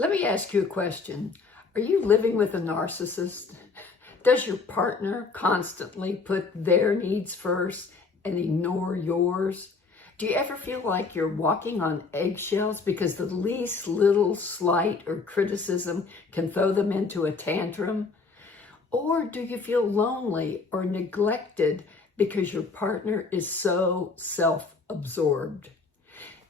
Let me ask you a question. Are you living with a narcissist? Does your partner constantly put their needs first and ignore yours? Do you ever feel like you're walking on eggshells because the least little slight or criticism can throw them into a tantrum? Or do you feel lonely or neglected because your partner is so self-absorbed?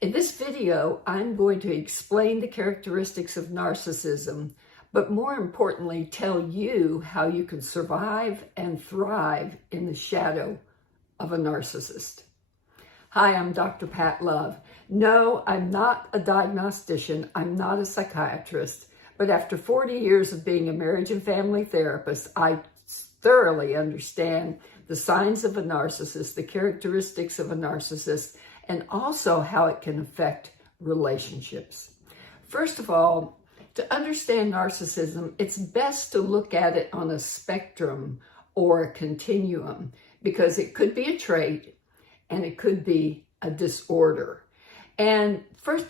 In this video, I'm going to explain the characteristics of narcissism, but more importantly, tell you how you can survive and thrive in the shadow of a narcissist. Hi, I'm Dr. Pat Love. No, I'm not a diagnostician. I'm not a psychiatrist. But after 40 years of being a marriage and family therapist, I thoroughly understand the signs of a narcissist, the characteristics of a narcissist, and also how it can affect relationships. First of all, to understand narcissism, it's best to look at it on a spectrum or a continuum, because it could be a trait and it could be a disorder. And first,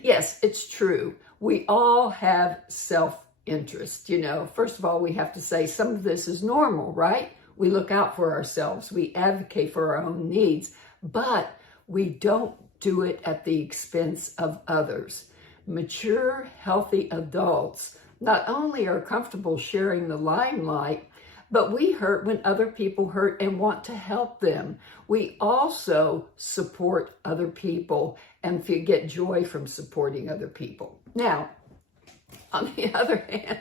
yes, it's true. We all have self-interest. First of all, we have to say some of this is normal, right? We look out for ourselves. We advocate for our own needs, but we don't do it at the expense of others. Mature, healthy adults not only are comfortable sharing the limelight, but we hurt when other people hurt and want to help them. We also support other people and get joy from supporting other people. Now, on the other hand,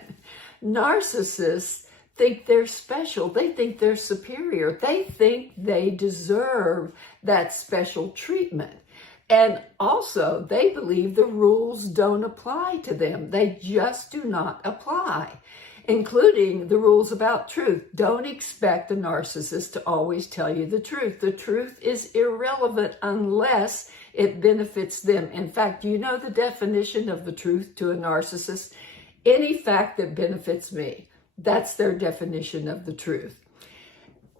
narcissists think they're special. They think they're superior. They think they deserve that special treatment. And also, they believe the rules don't apply to them. They just do not apply, including the rules about truth. Don't expect the narcissist to always tell you the truth. The truth is irrelevant unless it benefits them. In fact, you know the definition of the truth to a narcissist? Any fact that benefits me. That's their definition of the truth.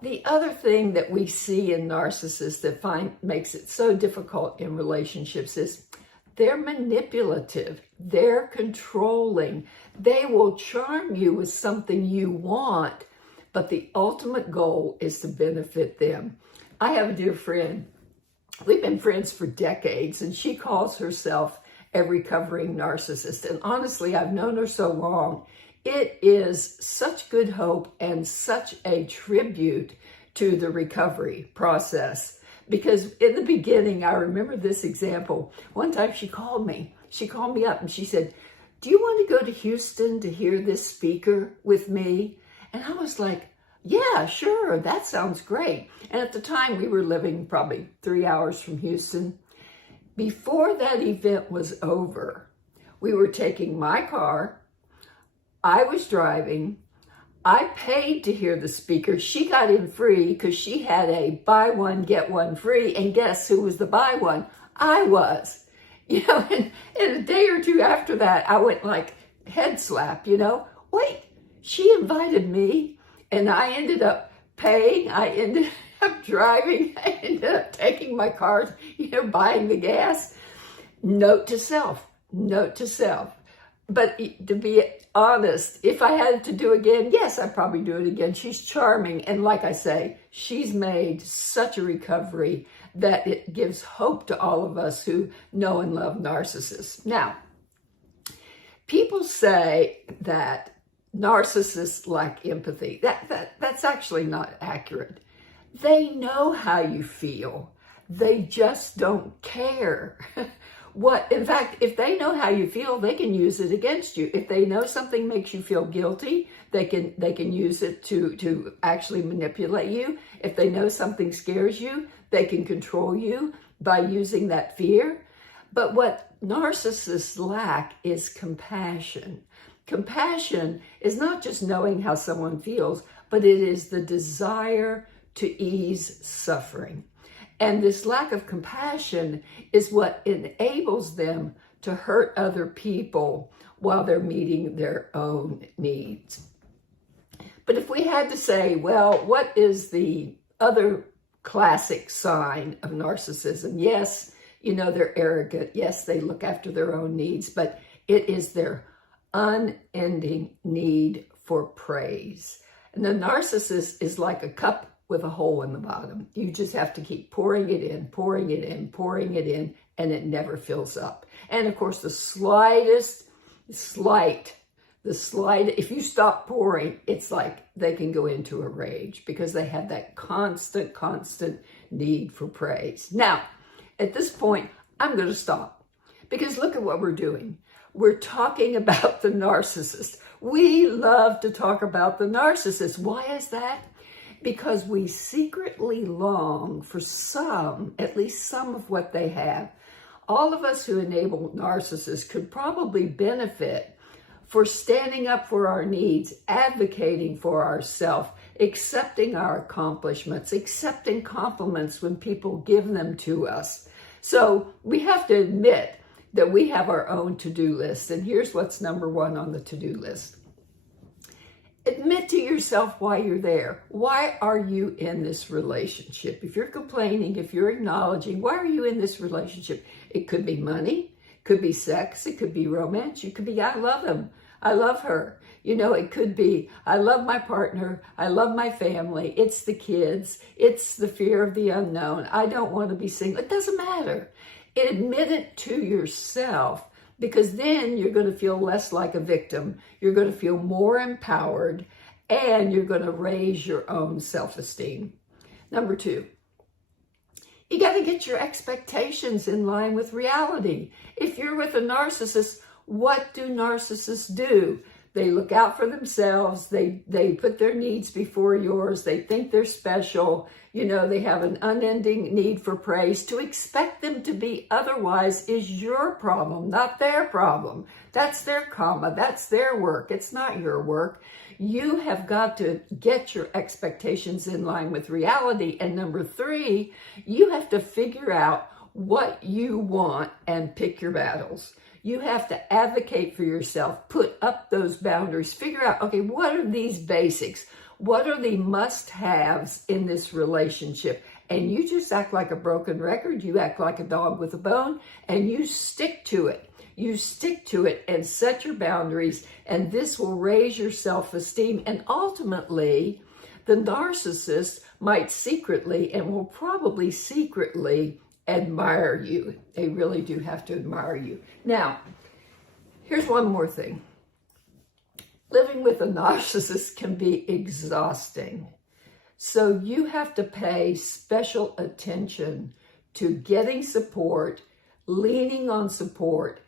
The other thing that we see in narcissists that makes it so difficult in relationships is they're manipulative, they're controlling. They will charm you with something you want, but the ultimate goal is to benefit them. I have a dear friend. We've been friends for decades, and she calls herself a recovering narcissist. And honestly, I've known her so long. It is such good hope and such a tribute to the recovery process. Because in the beginning, I remember this example. One time she called me up and she said, "Do you want to go to Houston to hear this speaker with me?" And I was like, "Yeah, sure, that sounds great." And at the time we were living probably 3 hours from Houston. Before that event was over, we were taking my car. I was driving. I paid to hear the speaker. She got in free because she had a buy one, get one free. And guess who was the buy one? I was. And a day or two after that, I went like head slap, Wait, she invited me and I ended up paying. I ended up driving. I ended up taking my car, buying the gas. Note to self. But to be honest, if I had to do again, yes, I'd probably do it again. She's charming. And like I say, she's made such a recovery that it gives hope to all of us who know and love narcissists. Now, people say that narcissists lack empathy. That's actually not accurate. They know how you feel. They just don't care. In fact, if they know how you feel, they can use it against you. If they know something makes you feel guilty, they can use it to actually manipulate you. If they know something scares you, they can control you by using that fear. But what narcissists lack is compassion. Compassion is not just knowing how someone feels, but it is the desire to ease suffering. And this lack of compassion is what enables them to hurt other people while they're meeting their own needs. But if we had to say, well, what is the other classic sign of narcissism? Yes, they're arrogant. Yes, they look after their own needs, but it is their unending need for praise. And the narcissist is like a cup with a hole in the bottom. You just have to keep pouring it in, pouring it in, pouring it in, and it never fills up. And of course, the slightest, if you stop pouring, it's like they can go into a rage because they have that constant need for praise. Now, at this point, I'm going to stop because look at what we're doing. We're talking about the narcissist. We love to talk about the narcissist. Why is that? Because we secretly long for at least some of what they have. All of us who enable narcissists could probably benefit for standing up for our needs, advocating for ourselves, accepting our accomplishments, accepting compliments when people give them to us. So we have to admit that we have our own to-do list. And here's what's number one on the to-do list. Admit to yourself why you're there. Why are you in this relationship? If you're complaining, if you're acknowledging, why are you in this relationship? It could be money, it could be sex, it could be romance, it could be I love him, I love her. You know, it could be I love my partner, I love my family, it's the kids, it's the fear of the unknown, I don't want to be single. It doesn't matter. Admit it to yourself, because then you're going to feel less like a victim. You're going to feel more empowered, and you're going to raise your own self-esteem. Number two, you got to get your expectations in line with reality. If you're with a narcissist, what do narcissists do? They look out for themselves. They put their needs before yours. They think they're special. You know, they have an unending need for praise. To expect them to be otherwise is your problem, not their problem. That's their karma. That's their work. It's not your work. You have got to get your expectations in line with reality. And number three, you have to figure out what you want and pick your battles. You have to advocate for yourself, put up those boundaries, figure out, okay, what are these basics? What are the must-haves in this relationship? And you just act like a broken record. You act like a dog with a bone, and you stick to it. You stick to it and set your boundaries, and this will raise your self-esteem. And ultimately, the narcissist might secretly, and will probably secretly, admire you. They really do have to admire you. Now, here's one more thing. Living with a narcissist can be exhausting. So you have to pay special attention to getting support, leaning on support,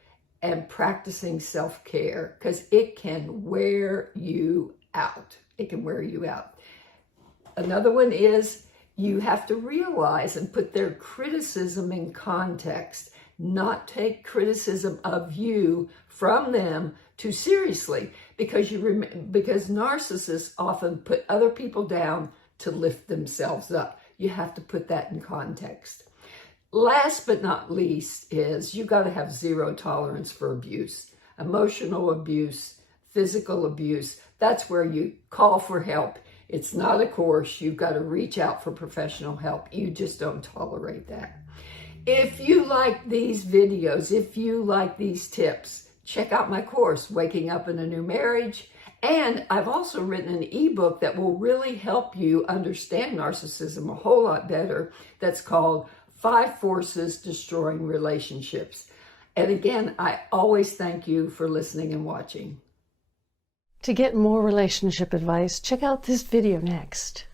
and practicing self-care, because it can wear you out. It can wear you out. Another one is you have to realize and put their criticism in context, not take criticism of you from them too seriously, because narcissists often put other people down to lift themselves up. You have to put that in context. Last but not least is you got to have zero tolerance for abuse, emotional abuse, physical abuse. That's where you call for help. It's not a course. You've got to reach out for professional help. You just don't tolerate that. If you like these videos, if you like these tips, check out my course, Waking Up in a New Marriage. And I've also written an ebook that will really help you understand narcissism a whole lot better. That's called 5 Forces Destroying Relationships. And again, I always thank you for listening and watching. To get more relationship advice, check out this video next.